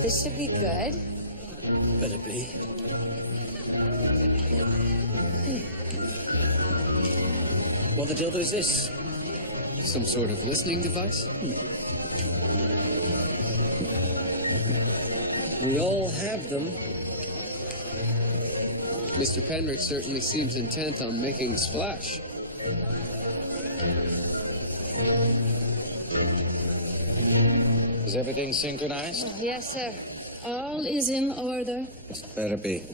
This should be good. Better be. What the devil is this? Some sort of listening device? We all have them. Mr. Penrick certainly seems intent on making a splash. Is everything synchronized? Yes, sir. All is in order. Better be.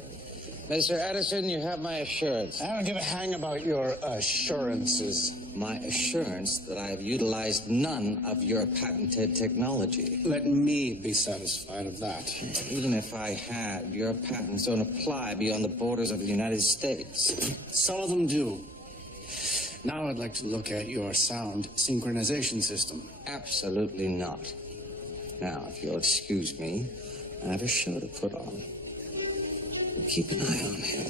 Mr. Edison, you have my assurance. I don't give a hang about your assurances. My assurance that I have utilized none of your patented technology. Let me be satisfied of that. Even if I had, your patents don't apply beyond the borders of the United States. Some of them do. Now I'd like to look at your sound synchronization system. Absolutely not. Now, if you'll excuse me, I have a show to put on. Keep an eye on him.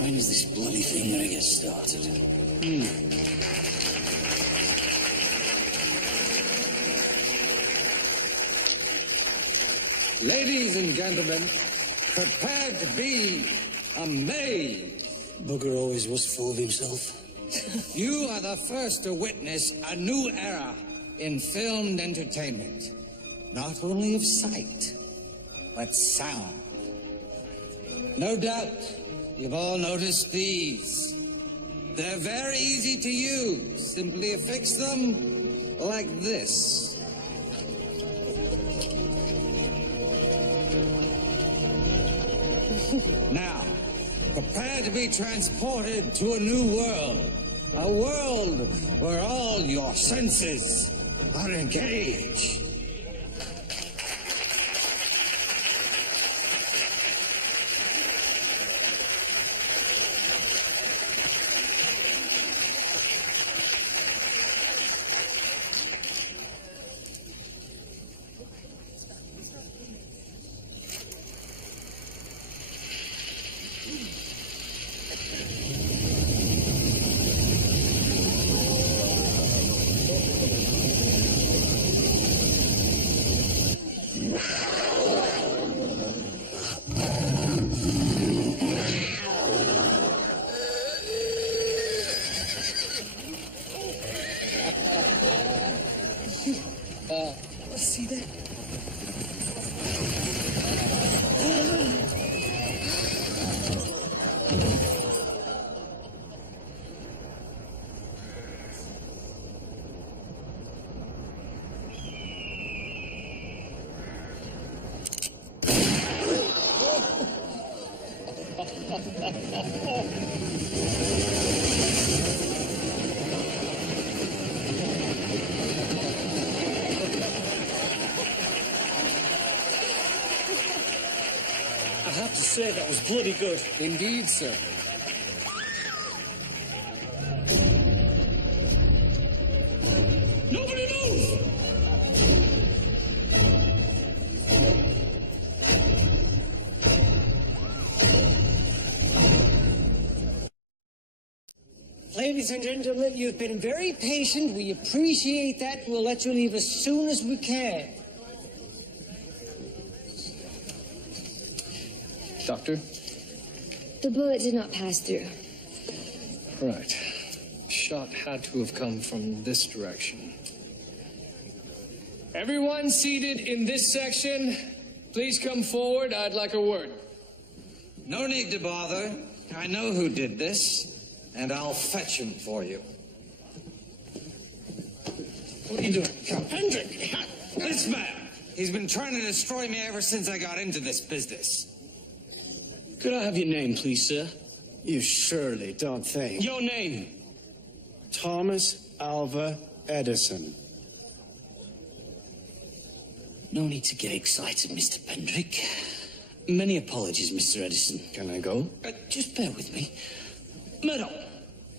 When is this bloody thing gonna get started? Ladies and gentlemen, prepare to be amazed. Bugger always was full of himself. You are the first to witness a new era in filmed entertainment. Not only of sight, but sound. No doubt, you've all noticed these. They're very easy to use. Simply affix them like this. Now, prepare to be transported to a new world. A world where all your senses are engaged. See that? I have to say, that was bloody good. Indeed, sir. Nobody move! Ladies and gentlemen, you've been very patient. We appreciate that. We'll let you leave as soon as we can. Doctor? The bullet did not pass through. Right. Shot had to have come from this direction. Everyone seated in this section, please come forward. I'd like a word. No need to bother. I know who did this, and I'll fetch him for you. What are you doing? Hendrik! This man! He's been trying to destroy me ever since I got into this business. Could I have your name, please, sir? You surely don't think. Your name? Thomas Alva Edison. No need to get excited, Mr. Pendrick. Many apologies, Mr. Edison. Can I go? Just bear with me. Murdoch!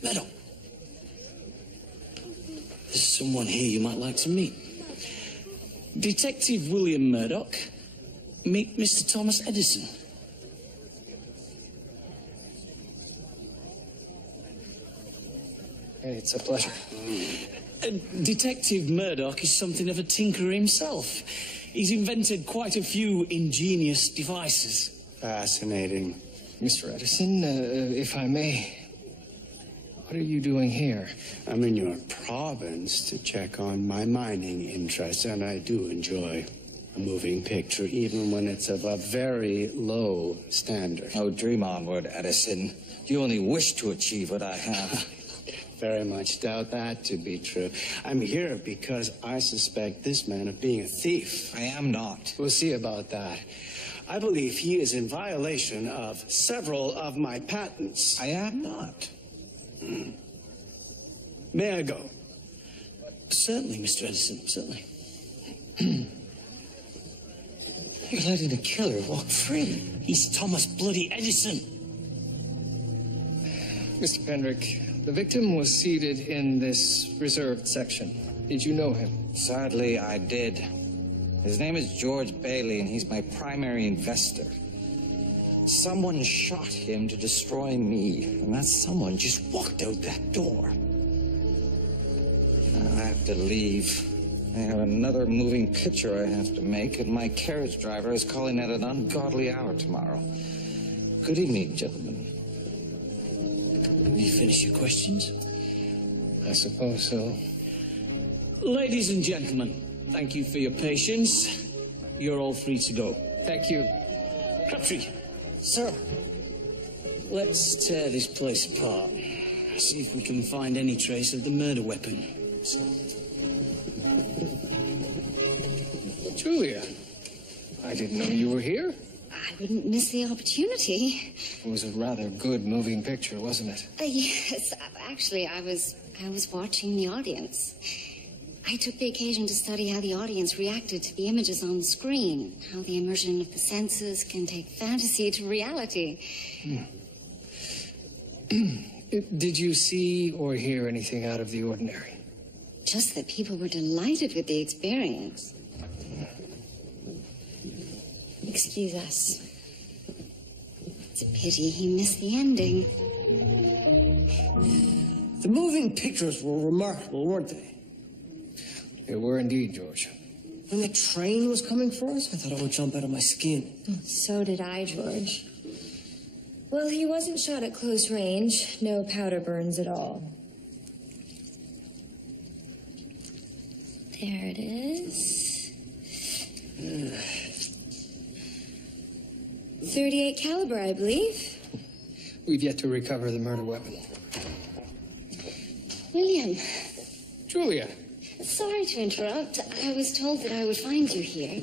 Murdoch! There's someone here you might like to meet. Detective William Murdoch. Meet Mr. Thomas Edison. Hey, it's a pleasure. Detective Murdoch is something of a tinkerer himself. He's invented quite a few ingenious devices. Fascinating. Mr. Edison, if I may, what are you doing here? I'm in your province to check on my mining interests, and I do enjoy a moving picture, even when it's of a very low standard. Oh, dream onward, Edison. You only wish to achieve what I have. Very much doubt that to be true. I'm here because I suspect this man of being a thief. I am not. We'll see about that. I believe he is in violation of several of my patents. I am not. May I go? Certainly, Mr. Edison, certainly. You're letting a killer walk free. He's Thomas bloody Edison. Mr. Pendrick, the victim was seated in this reserved section. Did you know him? Sadly, I did. His name is George Bailey, and he's my primary investor. Someone shot him to destroy me, and that someone just walked out that door. I have to leave. I have another moving picture I have to make, and my carriage driver is calling at an ungodly hour tomorrow. Good evening, gentlemen. Have you finished your questions? I suppose so. Ladies and gentlemen, thank you for your patience. You're all free to go. Thank you. Crabtree, Sir, let's tear this place apart. See if we can find any trace of the murder weapon. Julia, I didn't know you were here. I wouldn't miss the opportunity. It was a rather good moving picture, wasn't it? Yes, actually, I was watching the audience. I took the occasion to study how the audience reacted to the images on the screen, how the immersion of the senses can take fantasy to reality. Did you see or hear anything out of the ordinary? Just that people were delighted with the experience. Excuse us. It's a pity he missed the ending. the moving pictures were remarkable, weren't they? They were indeed, George. When the train was coming for us, I thought I would jump out of my skin. So did I, George. Well, he wasn't shot at close range. No powder burns at all. There it is. 38 caliber, I believe. We've yet to recover the murder weapon. William, Julia. sorry to interrupt. I was told that I would find you here.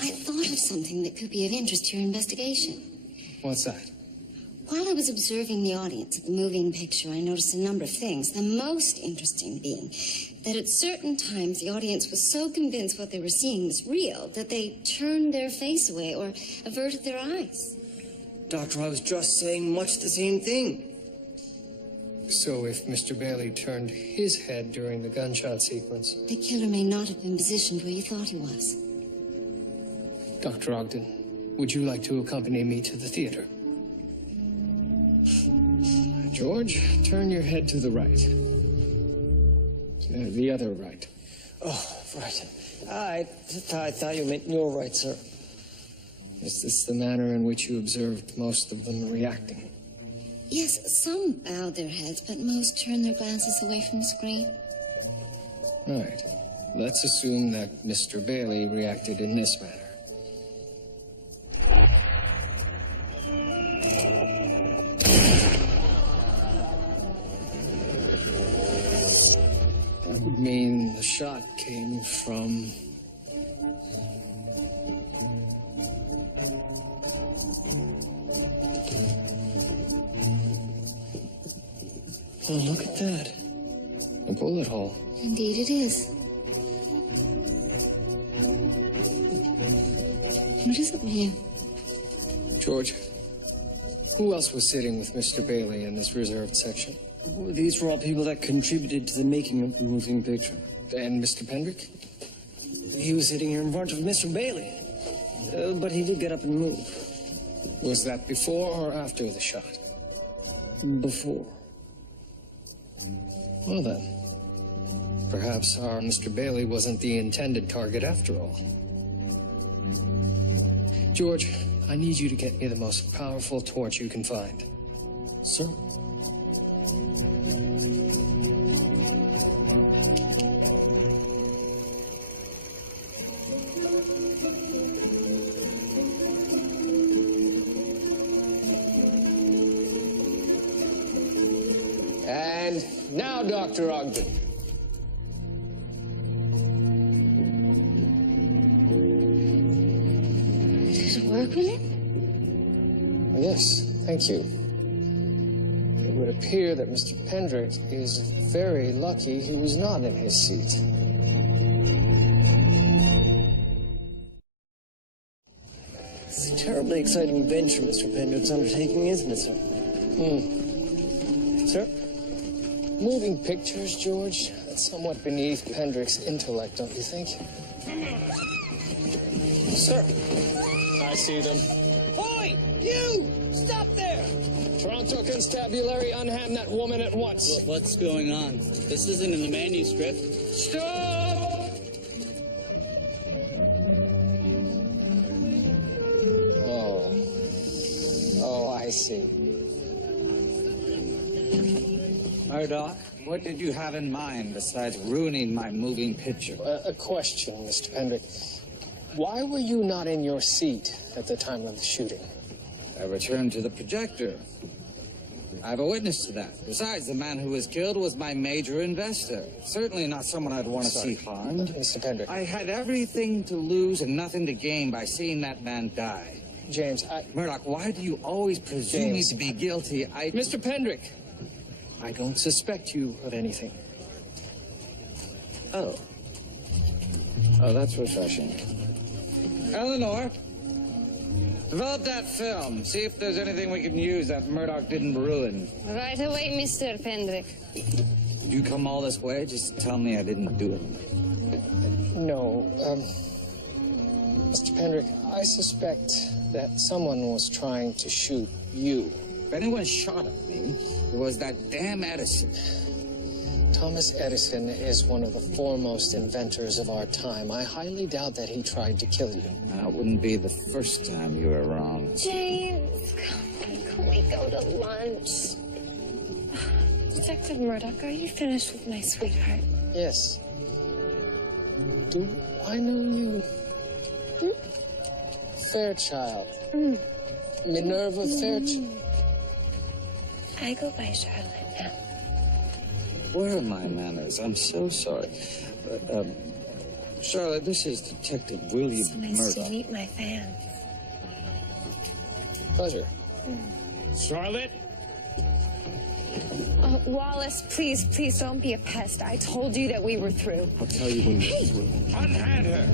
I thought of something that could be of interest to your investigation. What's that? While I was observing the audience at the moving picture, I noticed a number of things, the most interesting being that at certain times the audience was so convinced what they were seeing was real that they turned their face away or averted their eyes. Doctor, I was just saying much the same thing. So if Mr. Bailey turned his head during the gunshot sequence... The killer may not have been positioned where you thought he was. Dr. Ogden, would you like to accompany me to the theater? George, turn your head to the right. The other right. Oh, right. I thought you meant your right, sir. Is this the manner in which you observed most of them reacting? Yes, some bowed their heads, but most turned their glances away from the screen. Right. Let's assume that Mr. Bailey reacted in this manner. That would mean the shot came from... Oh, look at that. a bullet hole. Indeed it is. What is it, William? George, who else was sitting with Mr. Bailey in this reserved section? These were all people that contributed to the making of the moving picture. And Mr. Pendrick? He was sitting here in front of Mr. Bailey. But he did get up and move. Was that before or after the shot? Before. Well then, perhaps our Mr. Bailey wasn't the intended target after all. George, I need you to get me the most powerful torch you can find. Sir. And now, Dr. Ogden. Did it work, William? Yes, thank you. It would appear that Mr. Pendrick is very lucky he was not in his seat. It's a terribly exciting venture Mr. Pendrick's undertaking, isn't it, sir? Sir? Moving pictures, George? That's somewhat beneath Pendrick's intellect, don't you think? Sir. I see them. Oi! You! Stop there! Toronto Constabulary, unhand that woman at once. What's going on? This isn't in the manuscript. Stop! Oh, I see. Murdoch, what did you have in mind besides ruining my moving picture? A question, Mr. Pendrick. Why were you not in your seat at the time of the shooting? I returned to the projector. I have a witness to that. Besides, the man who was killed was my major investor. Certainly not someone I'd want to see harmed. Mr. Pendrick. I had everything to lose and nothing to gain by seeing that man die. James, Murdoch, why do you always presume me to be guilty? Mr. Pendrick, I don't suspect you of anything. Oh, that's refreshing. Eleanor, develop that film. See if there's anything we can use that Murdoch didn't ruin. Right away, Mr. Pendrick. Did you come all this way just to tell me I didn't do it? No, Mr. Pendrick, I suspect that someone was trying to shoot you. If anyone shot at me, it was that damn Edison. Thomas Edison is one of the foremost inventors of our time. I highly doubt that he tried to kill you. That wouldn't be the first time you were wrong. James, can we go to lunch? Detective Murdoch, are you finished with my sweetheart? Yes. Do I know you? Fairchild. Minerva Fairchild. I go by Charlotte now. Where are my manners? I'm so sorry. Charlotte, this is Detective William So nice Murdoch. to meet my fans. Pleasure. Charlotte? Wallace, please don't be a pest. I told you that we were through. I'll tell you when we're through. Unhand her!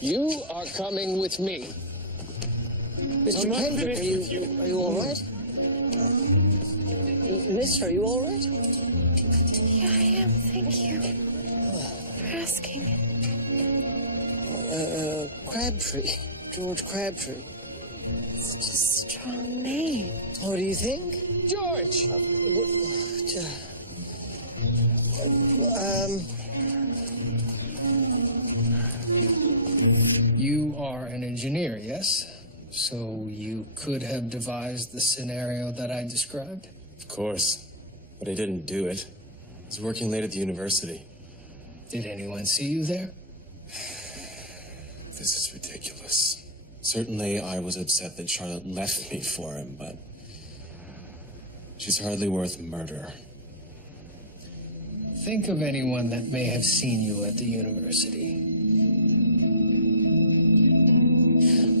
You are coming with me. Mr. Pendrick, are you all right? Miss, are you all right? Yeah, I am. Thank you for asking. Crabtree. George Crabtree. It's just a strong name. What do you think? George! You are an engineer, yes? So you could have devised the scenario that I described? Of course, but I didn't do it. I was working late at the university. Did anyone see you there? This is ridiculous. Certainly, I was upset that Charlotte left me for him, but she's hardly worth murder. Think of anyone that may have seen you at the university.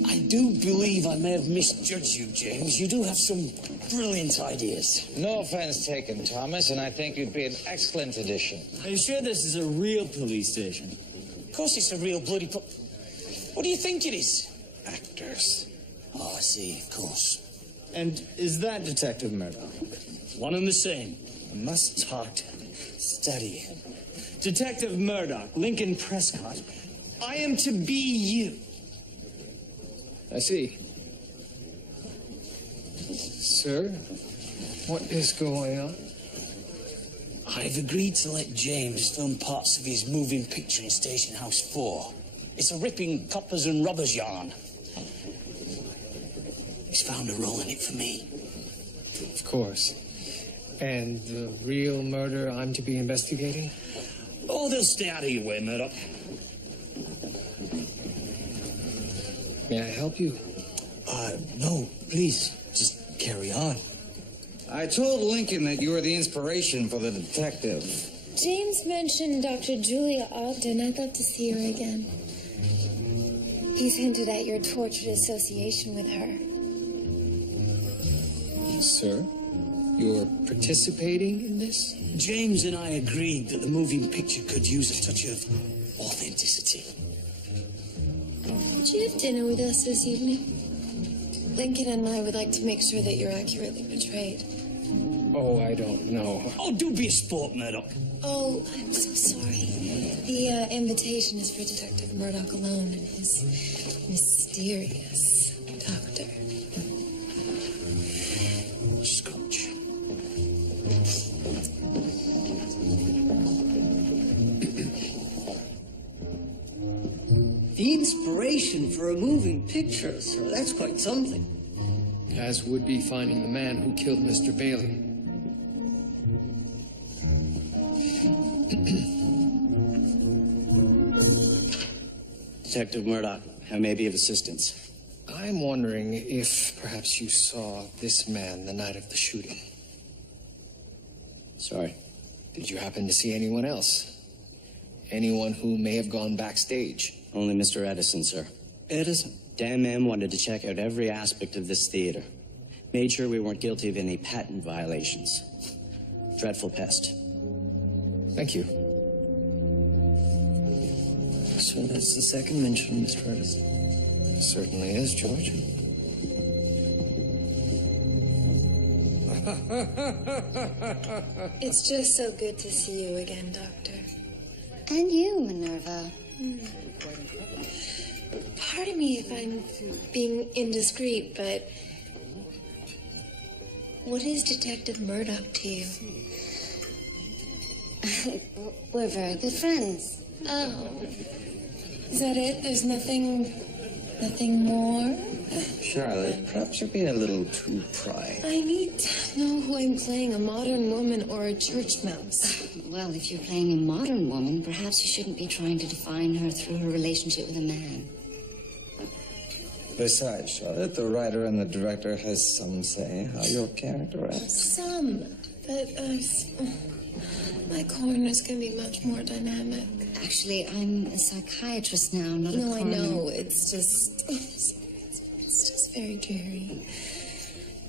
I do believe I may have misjudged you, James. You do have some brilliant ideas. No offense taken, Thomas, and I think you'd be an excellent addition. Are you sure this is a real police station? Of course it's a real bloody What do you think it is? Actors. Oh, I see, of course. And is that Detective Murdoch? One and the same. I must talk to him. Steady. Detective Murdoch, Lincoln Prescott. I am to be you. I see. Sir, what is going on? I've agreed to let James film parts of his moving picture in Station House 4. It's a ripping coppers and robbers yarn. He's found a role in it for me. Of course. And the real murder I'm to be investigating? Oh, they'll stay out of your way, Murdoch. May I help you? No, please. Just carry on. I told Lincoln that you were the inspiration for the detective. James mentioned Dr. Julia Ogden. I'd love to see her again. He's hinted at your tortured association with her. Sir, you're participating in this? James and I agreed that the moving picture could use a touch of authenticity. Did you have dinner with us this evening? Lincoln and I would like to make sure that you're accurately portrayed. Oh, I don't know. Oh, do be a sport, Murdoch. Oh, I'm so sorry. The invitation is for Detective Murdoch alone and his mysterious doctor. Scotch. The inspiration for a moving picture, sir. That's quite something. As would be finding the man who killed Mr. Bailey. Detective Murdoch, how may I be of assistance? I'm wondering if perhaps you saw this man the night of the shooting. Sorry. Did you happen to see anyone else? Anyone who may have gone backstage? Only Mr. Edison, sir. Edison? Dan Man wanted to check out every aspect of this theater. Made sure we weren't guilty of any patent violations. Dreadful pest. Thank you. So that's the second mention, Mr. Edison. It certainly is, George. It's just so good to see you again, Doctor. And you, Minerva. Pardon me if I'm being indiscreet, but what is Detective Murdoch to you? We're very good friends. Oh. Is that it? There's nothing more? Charlotte, perhaps you're being a little too prying. I need to know who I'm playing, a modern woman or a church mouse. Well, if you're playing a modern woman, perhaps you shouldn't be trying to define her through her relationship with a man. Besides, Charlotte, the writer and the director has some say how your character acts. Some, but my coroner's gonna be much more dynamic. Actually, I'm a psychiatrist now, not a No, I coroner. know. It's just very dreary.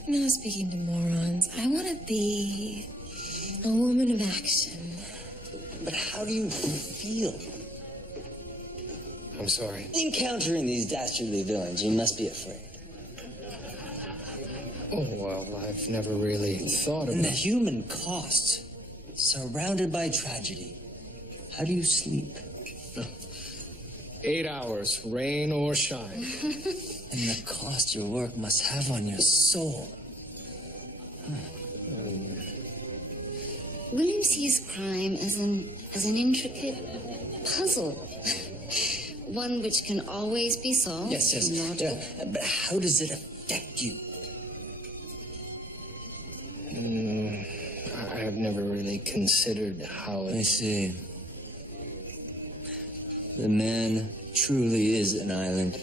No, speaking to morons, I want to be a woman of action. But how do you feel? I'm sorry. Encountering these dastardly villains, you must be afraid. Oh, well, I've never really thought And the about... human cost, surrounded by tragedy. How do you sleep? 8 hours, rain or shine. And the cost your work must have on your soul. William sees crime as an intricate puzzle. One which can always be solved. Yes. Logic. But how does it affect you? I have never really considered how I it... see. The man truly is an island.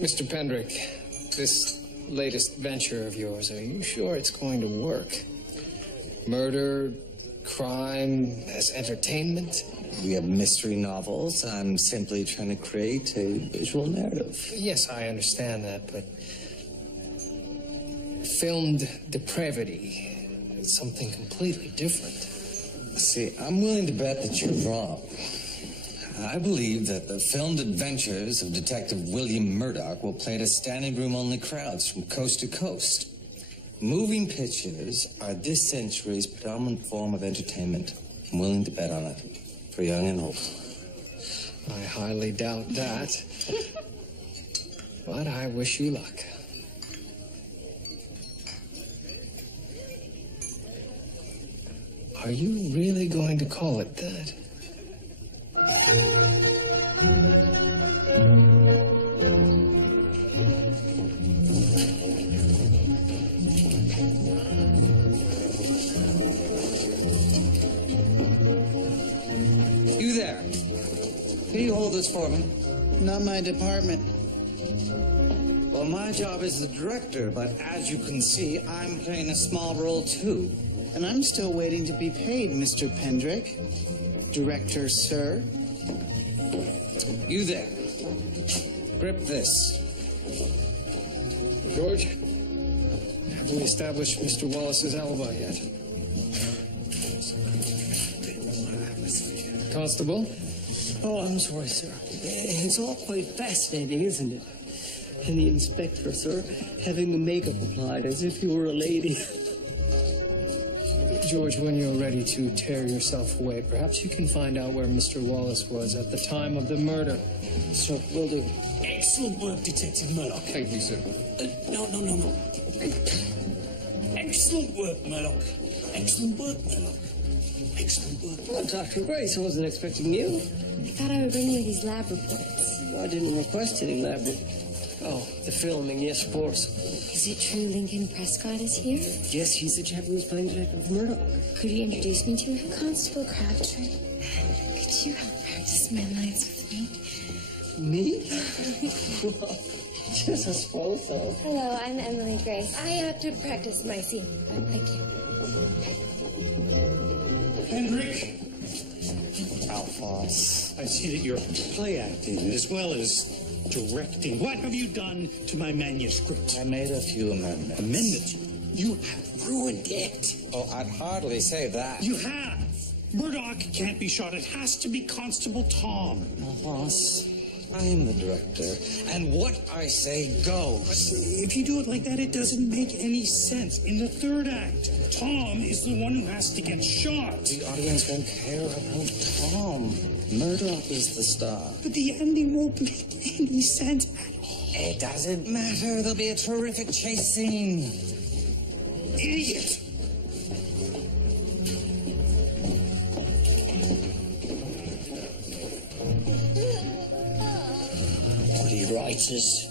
Mr. Pendrick, this latest venture of yours, are you sure it's going to work? Murder, crime, as entertainment? We have mystery novels. I'm simply trying to create a visual narrative. Yes, I understand that, but... filmed depravity is something completely different. See, I'm willing to bet that you're wrong. I believe that the filmed adventures of Detective William Murdoch will play to standing room only crowds from coast to coast. moving pictures are this century's predominant form of entertainment. I'm willing to bet on it, for young and old. I highly doubt that. But I wish you luck. Are you really going to call it that? You there. Can you hold this for me? Not my department. Well, my job is the director, but as you can see, I'm playing a small role too. And I'm still waiting to be paid, Mr. Pendrick. Director, sir. You there. Grip this. George, have we established Mr. Wallace's alibi yet? Constable? Oh, I'm sorry, sir. It's all quite fascinating, isn't it? And the inspector, sir, having the makeup applied as if you were a lady. George, when you're ready to tear yourself away, perhaps you can find out where Mr. Wallace was at the time of the murder. Sir, will do. Excellent work, Detective Murdoch. Thank you, sir. No. Excellent work, Murdoch. Excellent work, Murdoch. Excellent work. Well, Dr. Grace, I wasn't expecting you. I thought I would bring you these lab reports. Well, I didn't request any lab reports. Oh, the filming, yes, of course. Is it true Lincoln Prescott is here? Yes, he's the chap who was playing Detective Murdoch. Could you introduce me to him? Constable Crabtree. Could you help practice my lines with me? Me? Yes, I suppose so. Hello, I'm Emily Grace. I have to practice my scene. Thank you. Hendrik, Alphonse, I see that you're play acting as well as directing. What have you done to my manuscript? I made a few amendments. Amendments? You have ruined it. Oh, I'd hardly say that. You have. Murdoch can't be shot. It has to be Constable Tom. Alphonse, I am the director, and what I say goes. If you do it like that, it doesn't make any sense. In the third act, Tom is the one who has to get shot. The audience won't care about Tom. Murdoch is the star. But the ending won't make any sense at all. It doesn't matter. There'll be a terrific chase scene. Idiot! bloody writers.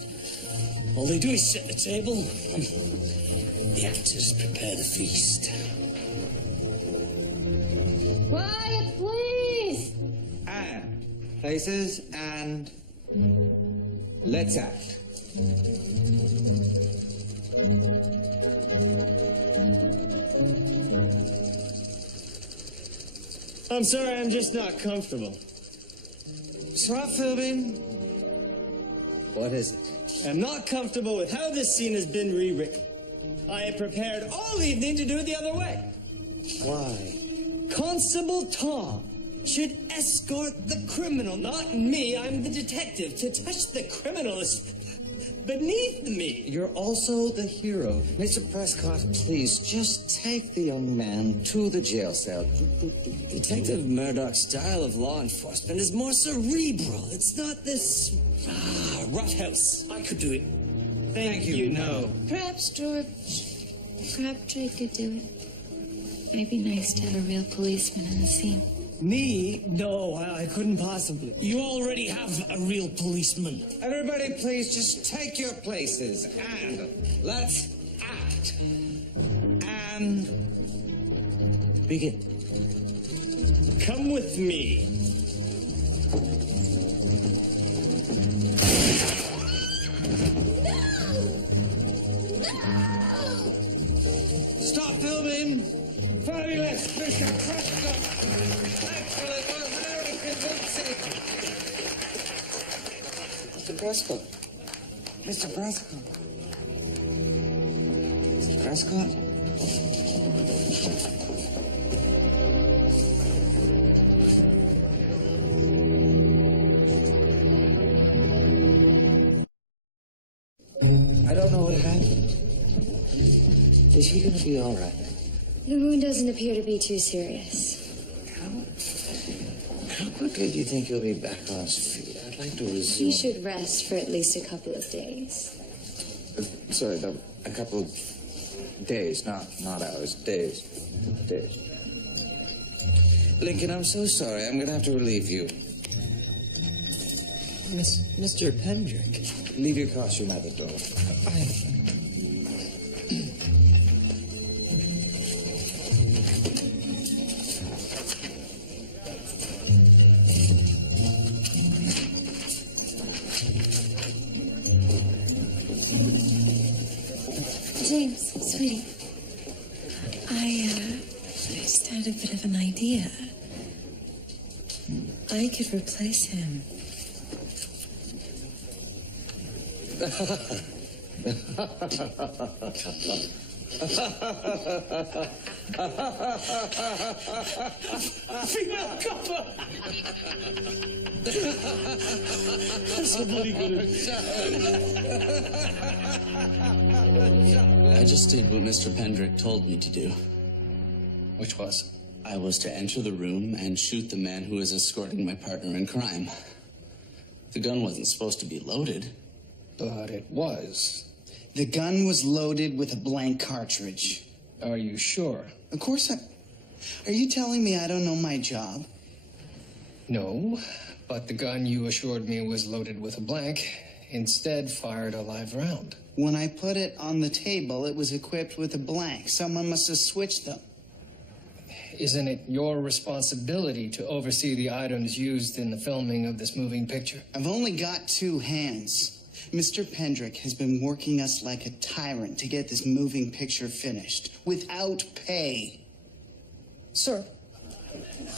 All they do is set the table. The actors prepare the feast. Quiet, please! And places and let's act. I'm sorry, I'm just not comfortable. Stop filming. What is it? I'm not comfortable with how this scene has been rewritten. I have prepared all evening to do it the other way. Why? Constable Tom should escort the criminal, not me. I'm the detective. To touch the criminal is beneath me. You're also the hero. Mr. Prescott, please just take the young man to the jail cell. Detective Murdoch's style of law enforcement is more cerebral. It's not this roughhouse. I could do it. Thank you, no. Perhaps George Crabtree could do it. Might be nice to have a real policeman in the scene. Me? No, I couldn't possibly. You already have a real policeman. Everybody, please just take your places and let's act. And begin. Come with me. Stop filming. Fabulous, Mr. Prescott. Excellent, was very convincing. Mr. Prescott. Mr. Prescott. Mr. Prescott. I don't know what happened. The he gonna be all right? The wound doesn't appear to be too serious. How quickly do you think he'll be back on his feet? I'd like to resume. He should rest for at least a couple of days. Sorry, a couple of days, not hours. Days. Lincoln, I'm so sorry. I'm gonna have to relieve you. Mr. Pendrick. Leave your costume at the door. James, sweetie. I just had a bit of an idea. I could replace him. Female copper! That's a bloody good I just did what Mr. Pendrick told me to do. Which was? I was to enter the room and shoot the man who was escorting my partner in crime. The gun wasn't supposed to be loaded. But it was. The gun was loaded with a blank cartridge. Are you sure? Of course I... Are you telling me I don't know my job? No, but the gun you assured me was loaded with a blank instead fired a live round. When I put it on the table, it was equipped with a blank. Someone must have switched them. Isn't it your responsibility to oversee the items used in the filming of this moving picture? I've only got 2 hands. Mr. Pendrick has been working us like a tyrant to get this moving picture finished, without pay. Sir,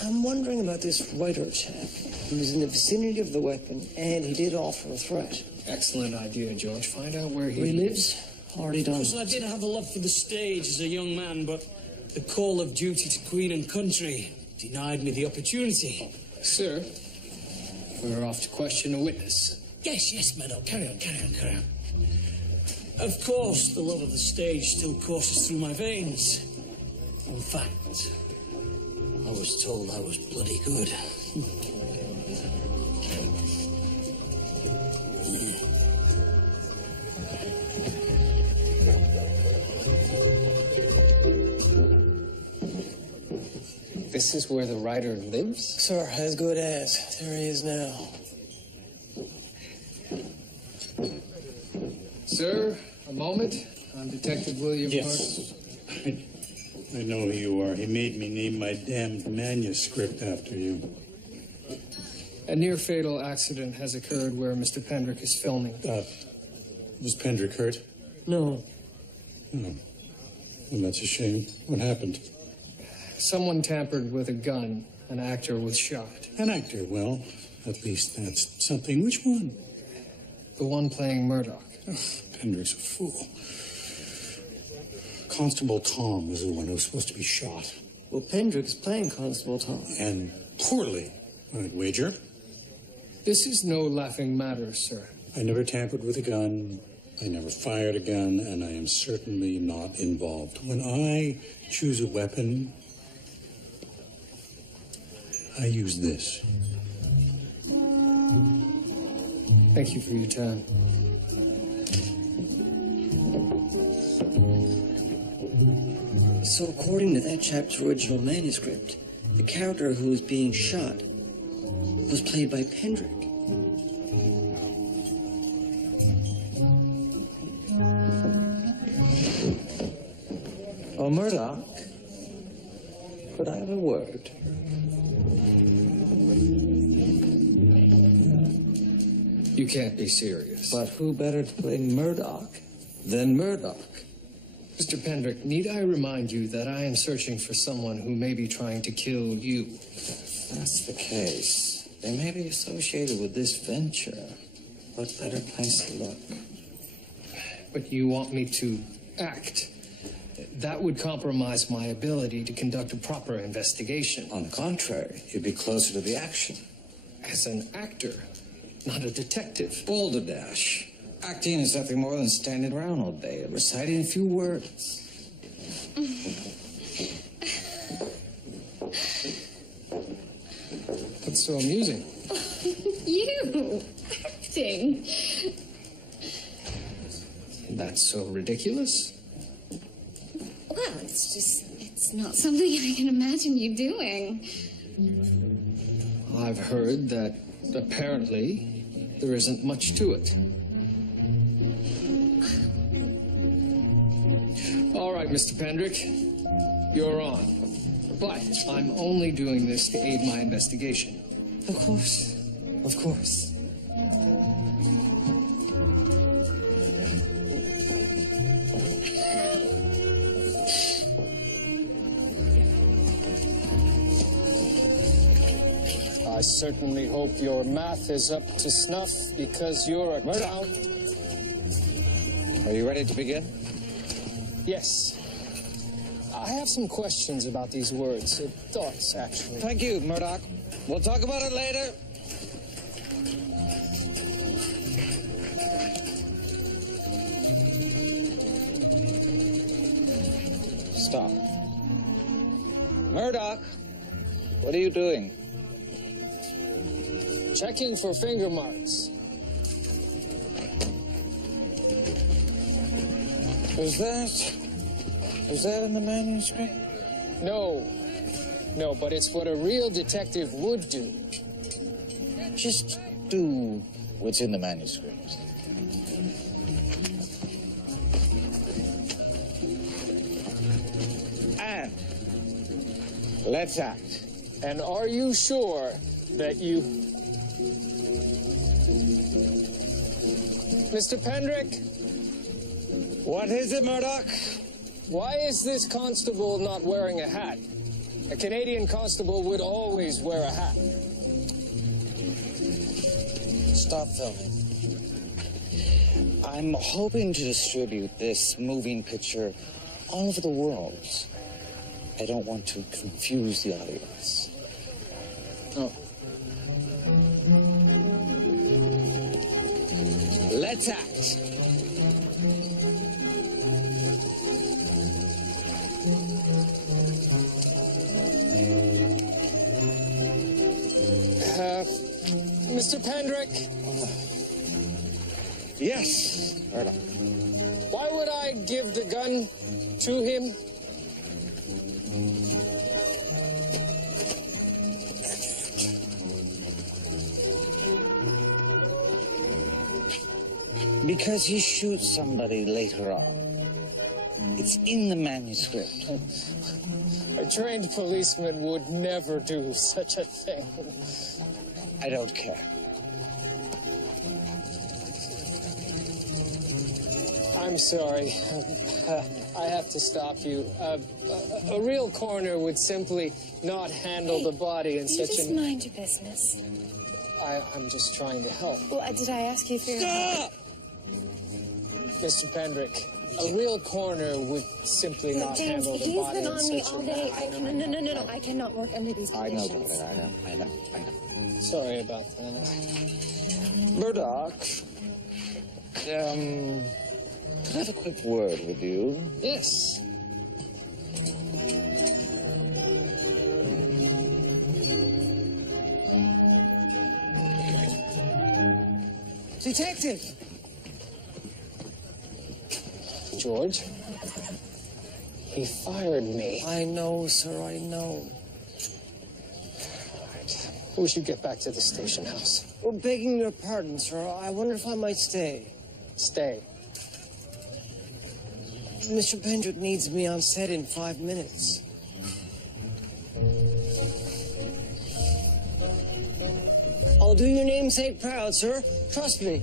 I'm wondering about this writer chap. He was in the vicinity of the weapon, and he did offer a threat. Excellent idea, George. Find out where He lives? Already done. I did have a love for the stage as a young man, but the call of duty to Queen and country denied me the opportunity. Sir, we're off to question a witness. Yes, Murdoch. Carry on. Of course, the love of the stage still courses through my veins. In fact, I was told I was bloody good. This is where the writer lives? Sir, as good as. There he is now. Sir, a moment. I'm Detective William Yes. I know who you are. He made me name my damned manuscript after you. A near-fatal accident has occurred where Mr. Pendrick is filming. Was Pendrick hurt? No. Oh. Well, that's a shame. What happened? Someone tampered with a gun. An actor was shot. An actor? Well, at least that's something. Which one? The one playing Murdoch. Oh, Pendrick's a fool. Constable Tom was the one who was supposed to be shot. Well, Pendrick's playing Constable Tom. And poorly, I'd wager. This is no laughing matter, sir. I never tampered with a gun. I never fired a gun, and I am certainly not involved. When I choose a weapon, I use this. Thank you for your time. So according to that chap's original manuscript, the character who was being shot was played by Pendrick. Oh, Murdoch, could I have a word? You can't be serious. But who better to play Murdoch than Murdoch? Mr. Pendrick, need I remind you that I am searching for someone who may be trying to kill you? If that's the case, they may be associated with this venture. What better place to look? But you want me to act. That would compromise my ability to conduct a proper investigation. On the contrary, you'd be closer to the action. As an actor, not a detective. Balderdash. Acting is nothing more than standing around all day, reciting a few words. What's so amusing? You acting. That's so ridiculous. Well, it's not something I can imagine you doing. I've heard that apparently there isn't much to it. All right, Mr. Pendrick, you're on. But I'm only doing this to aid my investigation. Of course. Of course. I certainly hope your math is up to snuff because you're a Murdoch. Are you ready to begin? Yes. I have some questions about these words. Thoughts, actually. Thank you, Murdoch. We'll talk about it later. Stop. Murdoch, what are you doing? Checking for finger marks. Is that in the manuscript? No, but it's what a real detective would do. Just do what's in the manuscript. And let's act. And are you sure that you... Mr. Pendrick? What is it, Murdoch? Why is this constable not wearing a hat? A Canadian constable would always wear a hat. Stop filming. I'm hoping to distribute this moving picture all over the world. I don't want to confuse the audience. Oh. Let's act. Mr. Pendrick? Yes, Murdoch. Why would I give the gun to him? Because he shoots somebody later on. It's in the manuscript. A trained policeman would never do such a thing. I don't care. I'm sorry. I have to stop you. A real coroner would simply not handle the body in such just mind your business. I'm just trying to help. Well, did I ask you for your help? Mr. Pendrick, a real coroner would simply not James, handle the he's body been in on such me a all day. No. I cannot work under these conditions. I know. Sorry about that. Murdoch, can I have a quick word with you? Yes. Detective! George, he fired me. I know, sir, I know. Right. We should get back to the station house. Well, begging your pardon, sir, I wonder if I might stay. Stay. Mr. Pendrick needs me on set in 5 minutes. I'll do your namesake proud, sir. Trust me.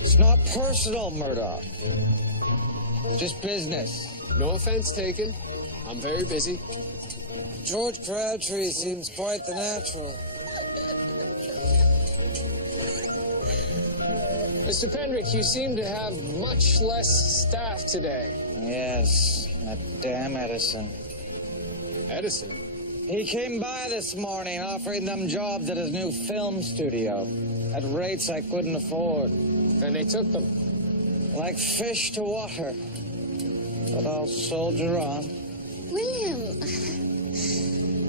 It's not personal, Murdoch. Just business. No offense taken. I'm very busy. George Crabtree seems quite the natural. Mr. Pendrick, you seem to have much less staff today. Yes, that damn Edison. Edison? He came by this morning offering them jobs at his new film studio at rates I couldn't afford. And they took them. Like fish to water. But I'll soldier on. William,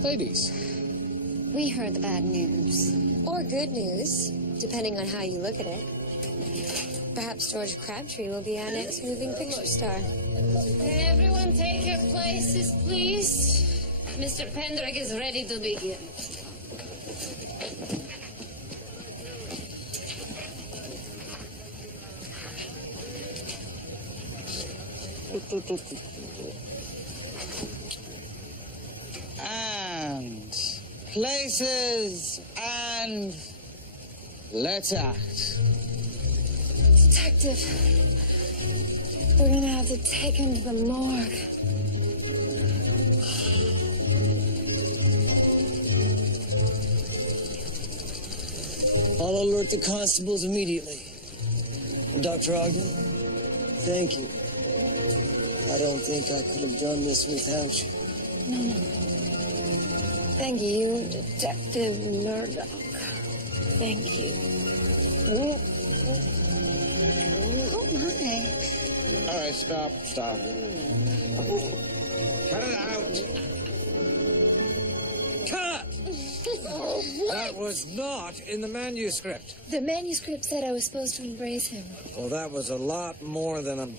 Ladies, we heard the bad news. Or good news, depending on how you look at it. Perhaps George Crabtree will be our next moving picture star. Everyone take your places, please. Mr. Pendrick is ready to begin. And places and let's act. Detective, we're gonna have to take him to the morgue. I'll alert the constables immediately. Dr. Ogden, thank you. I don't think I could have done this without you. No. Thank you, Detective Murdoch. Thank you. Oh, my. All right, stop. Cut it out. Cut! That was not in the manuscript. The manuscript said I was supposed to embrace him. Well, that was a lot more than an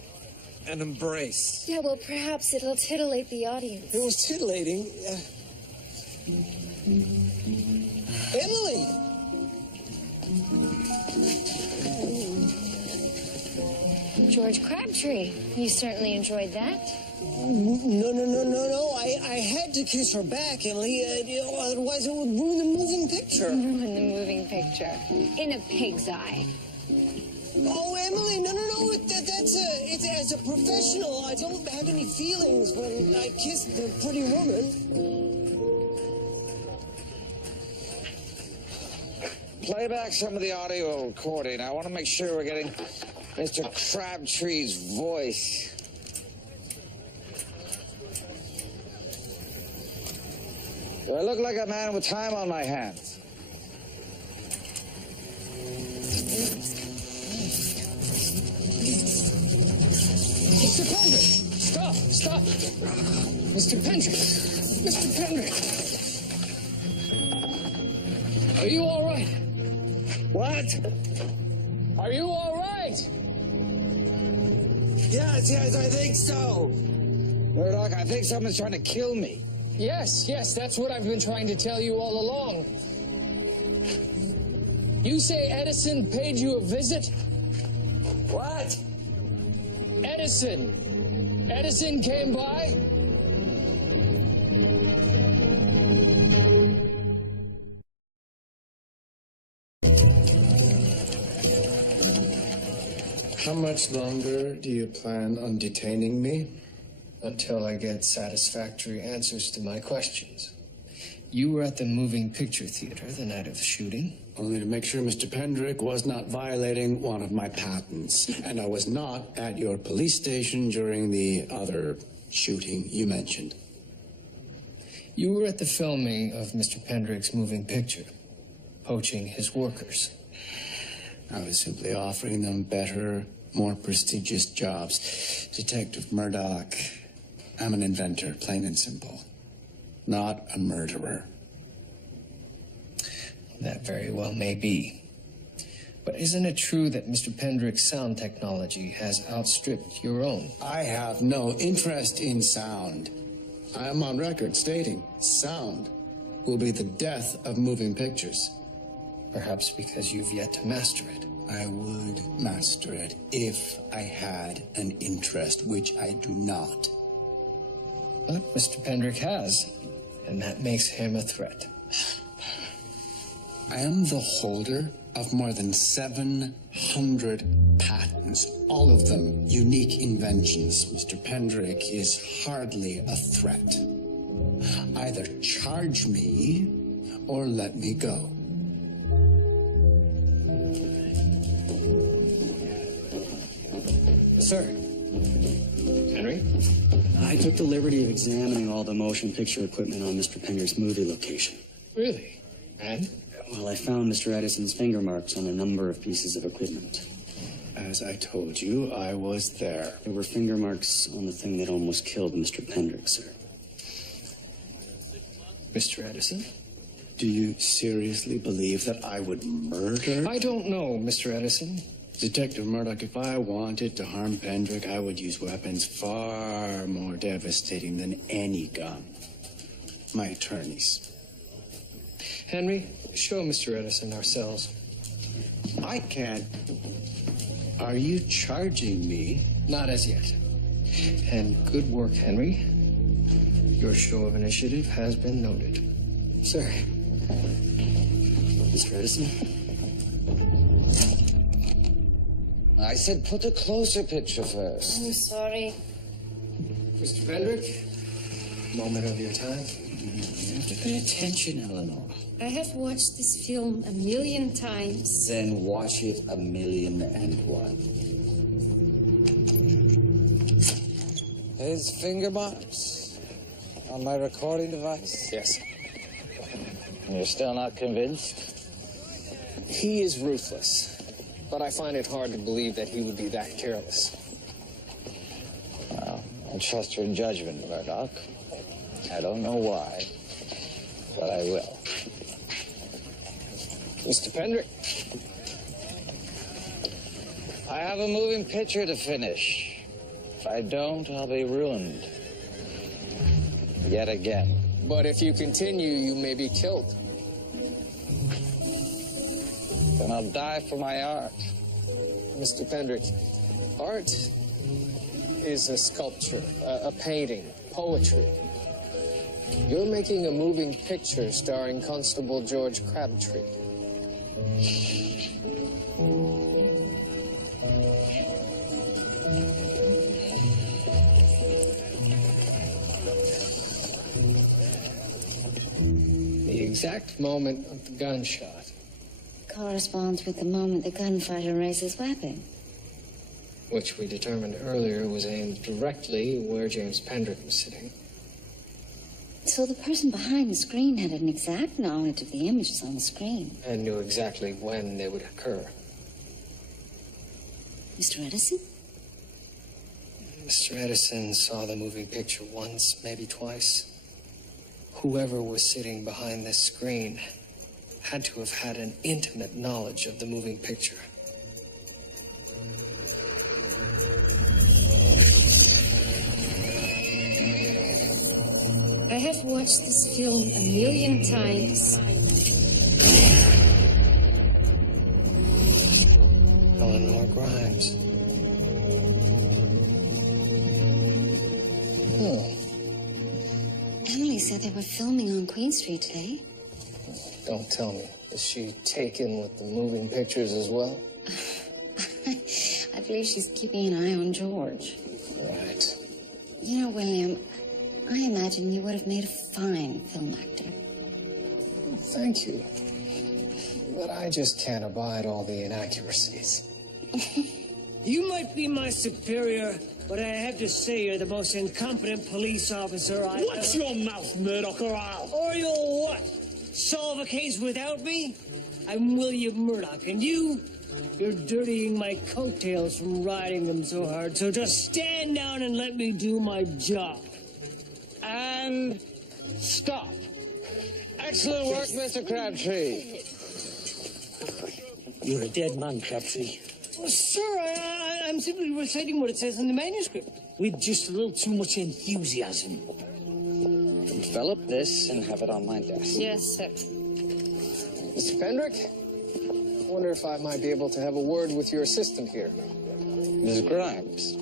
embrace. Yeah, well, perhaps it'll titillate the audience. It was titillating. Emily! George Crabtree, you certainly enjoyed that. No. I had to kiss her back, Emily. Otherwise it would ruin the moving picture. Ruin the moving picture. In a pig's eye. Oh, Emily, no. It's as a professional, I don't have any feelings when I kiss a pretty woman. Play back some of the audio recording. I want to make sure we're getting Mr. Crabtree's voice. Do I look like a man with time on my hands? Mr. Pendrick! Stop! Mr. Pendrick! Mr. Pendrick! Are you all right? What? Are you all right? Yes, I think so. Murdoch, I think someone's trying to kill me. Yes, that's what I've been trying to tell you all along. You say Edison paid you a visit? What? Edison came by? How much longer do you plan on detaining me? Until I get satisfactory answers to my questions. You were at the moving picture theater the night of the shooting. Only to make sure Mr. Pendrick was not violating one of my patents. And I was not at your police station during the other shooting you mentioned. You were at the filming of Mr. Pendrick's moving picture, poaching his workers. I was simply offering them better, more prestigious jobs. Detective Murdoch, I'm an inventor, plain and simple. Not a murderer. That very well may be. But isn't it true that Mr. Pendrick's sound technology has outstripped your own? I have no interest in sound. I am on record stating sound will be the death of moving pictures. Perhaps because you've yet to master it. I would master it if I had an interest, which I do not. But Mr. Pendrick has, and that makes him a threat. I am the holder of more than 700 patents, all of them unique inventions. Mr. Pendrick is hardly a threat. Either charge me or let me go. Sir, Henry? I took the liberty of examining all the motion picture equipment on Mr. Pendrick's movie location. Really? And? Well, I found Mr. Edison's finger marks on a number of pieces of equipment. As I told you, I was there. There were finger marks on the thing that almost killed Mr. Pendrick, sir. Mr. Edison? Do you seriously believe that I would murder? I don't know, Mr. Edison. Detective Murdoch, if I wanted to harm Pendrick, I would use weapons far more devastating than any gun. My attorneys. Henry, show Mr. Edison our cells. I can't. Are you charging me? Not as yet. And good work, Henry. Your show of initiative has been noted. Sir. Mr. Edison? I said put a closer picture first. I'm sorry. Mr. Pendrick, moment of your time. You have to pay attention, Eleanor. I have watched this film 1,000,000 times. Then watch it 1,000,001. His finger marks on my recording device? Yes. You're still not convinced? He is ruthless, but I find it hard to believe that he would be that careless. Well, I trust your judgment, Murdoch. I don't know why, but I will. Mr. Pendrick? I have a moving picture to finish. If I don't, I'll be ruined. Yet again. But if you continue, you may be killed. Then I'll die for my art. Mr. Pendrick, art is a sculpture, a painting, poetry. You're making a moving picture starring Constable George Crabtree. The exact moment of the gunshot Corresponds with the moment the gunfighter raised his weapon. which we determined earlier was aimed directly where James Pendrick was sitting. So the person behind the screen had an exact knowledge of the images on the screen. And knew exactly when they would occur. Mr. Edison? Mr. Edison saw the moving picture once, maybe twice. Whoever was sitting behind this screen had to have had an intimate knowledge of the moving picture. I have watched this film 1,000,000 times. Eleanor Grimes. Emily said they were filming on Queen Street today. Don't tell me. Is she taken with the moving pictures as well? I believe she's keeping an eye on George. Right. You know, William, I imagine you would have made a fine film actor. Thank you. But I just can't abide all the inaccuracies. You might be my superior, but I have to say you're the most incompetent police officer I've Watch your mouth, Murdoch, Or you'll what? Solve a case without me? I'm William Murdoch, and you're dirtying my coattails from riding them so hard, so just stand down and let me do my job. And stop. Excellent work, Mr. Crabtree. You're a dead man, Crabtree. Well, sir, I'm simply reciting what it says in the manuscript, with just a little too much enthusiasm. Develop this and have it on my desk. Yes, sir. Mr. Pendrick, I wonder if I might be able to have a word with your assistant here. Ms. Grimes.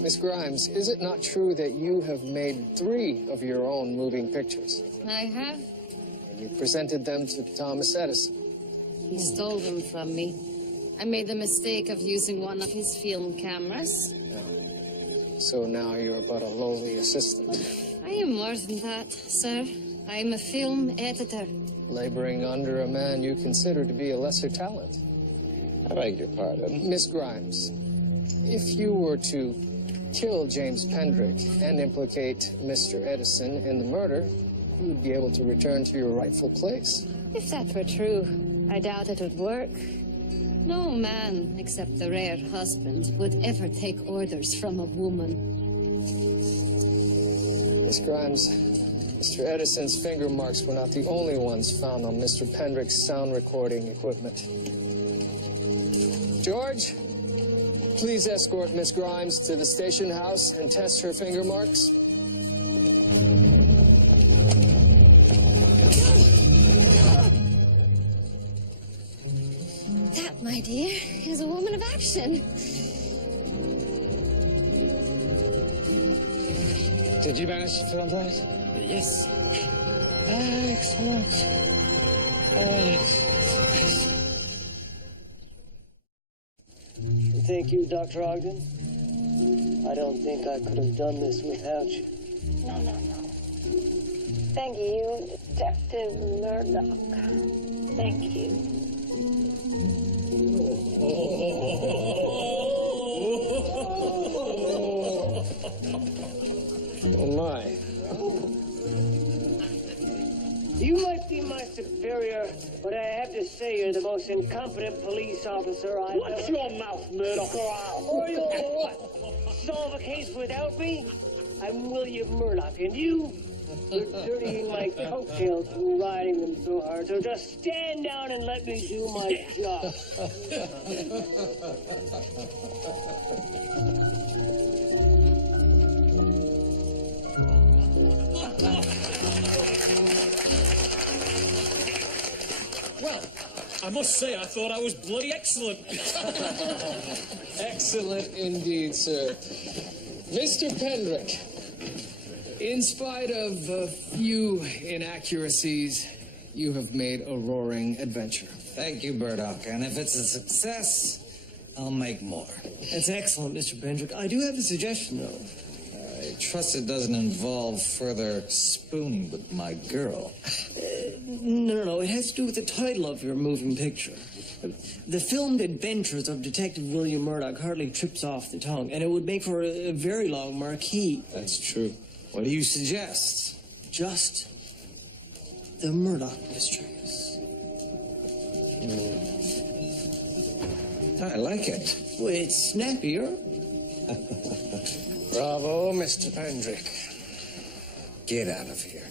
Miss Grimes, is it not true that you have made 3 of your own moving pictures? I have. And you presented them to Thomas Edison. He stole them from me. I made the mistake of using one of his film cameras. So now you're but a lowly assistant. I am more than that, sir. I am a film editor. Laboring under a man you consider to be a lesser talent. I beg your pardon. Miss Grimes, if you were to kill James Pendrick and implicate Mr. Edison in the murder, you would be able to return to your rightful place. If that were true, I doubt it would work. No man, except the rare husband, would ever take orders from a woman. Miss Grimes, Mr. Edison's finger marks were not the only ones found on Mr. Pendrick's sound recording equipment. George, please escort Miss Grimes to the station house and test her finger marks. That, my dear, is a woman of action. Did you manage to film that? Yes. Excellent. Thank you, Dr. Ogden. I don't think I could have done this without you. No. Thank you, Detective Murdoch. Thank you. Oh, my. You might be my superior, but I have to say you're the most incompetent police officer I've ever... Watch your mouth, Murdoch. Or you'll what? Solve a case without me? I'm William Murdoch, and you're dirtying my coattails through riding them so hard, so just stand down and let me do my job. Well, I must say, I thought I was bloody excellent. Excellent indeed, sir. Mr. Pendrick, in spite of a few inaccuracies, you have made a roaring adventure. Thank you, Murdoch. And if it's a success, I'll make more. That's excellent, Mr. Pendrick. I do have a suggestion, though. I trust it doesn't involve further spooning with my girl. No. It has to do with the title of your moving picture. The filmed adventures of Detective William Murdoch hardly trips off the tongue, and it would make for a very long marquee. That's true. What do you suggest? Just the Murdoch Mysteries. I like it. Well, it's snappier. Bravo, Mr. Pendrick. Get out of here.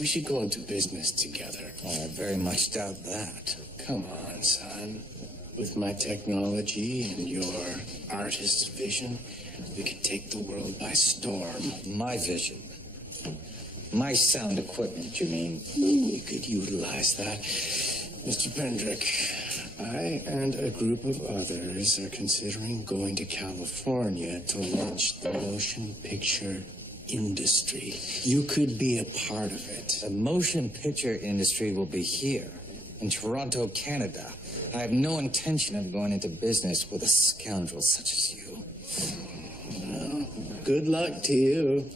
We should go into business together. Oh, I very much doubt that. Come on, son. With my technology and your artist's vision, we could take the world by storm. My vision. My sound equipment, you mean? We could utilize that. Mr. Pendrick, I and a group of others are considering going to California to launch the motion picture industry. You could be a part of it. The motion picture industry will be here, in Toronto, Canada. I have no intention of going into business with a scoundrel such as you. Well, good luck to you.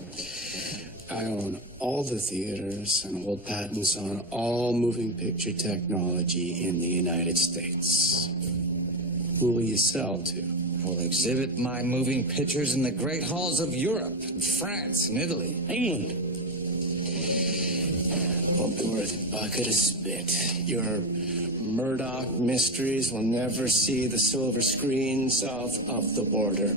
I own all the theaters and hold patents on all moving picture technology in the United States. Who will you sell to? I will exhibit my moving pictures in the great halls of Europe, and France, and Italy. England. Won't be worth a bucket of spit. Your Murdoch mysteries will never see the silver screen south of the border.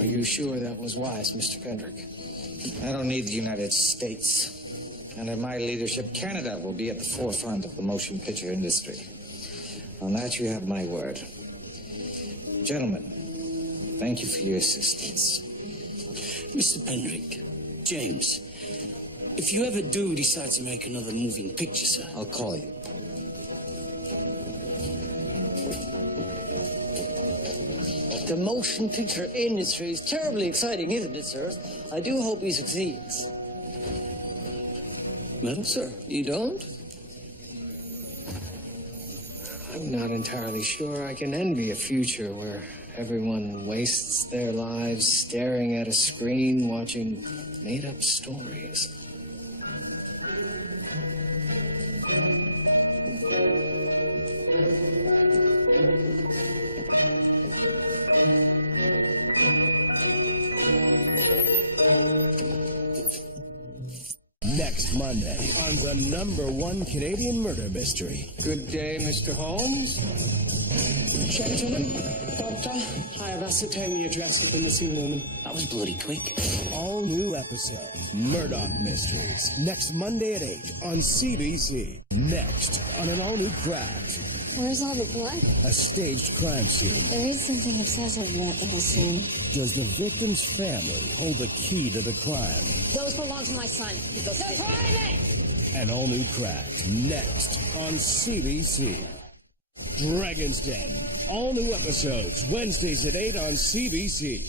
Are you sure that was wise, Mr. Pendrick? I don't need the United States. Under my leadership, Canada will be at the forefront of the motion picture industry. On that, you have my word. Gentlemen, thank you for your assistance. Mr. Pendrick, James, if you ever do decide to make another moving picture, sir, I'll call you. The motion picture industry is terribly exciting, isn't it, sir? I do hope he succeeds. Madam? Sir, you don't? I'm not entirely sure I can envy a future where everyone wastes their lives staring at a screen watching made-up stories. next Monday on the #1 Canadian murder mystery. Good day, Mr. Holmes. Gentlemen, Doctor, I have ascertained the address of the missing woman. That was bloody quick. All new episodes, Murdoch Mysteries, next Monday at 8 on CBC. Next on an all-new Cracked. Where's all the blood? A staged crime scene. There is something obsessive about the whole scene. Does the victim's family hold the key to the crime? Those belong to my son. They're private! An all-new Cracked, next on CBC. Dragon's Den. All new episodes, Wednesdays at 8 on CBC.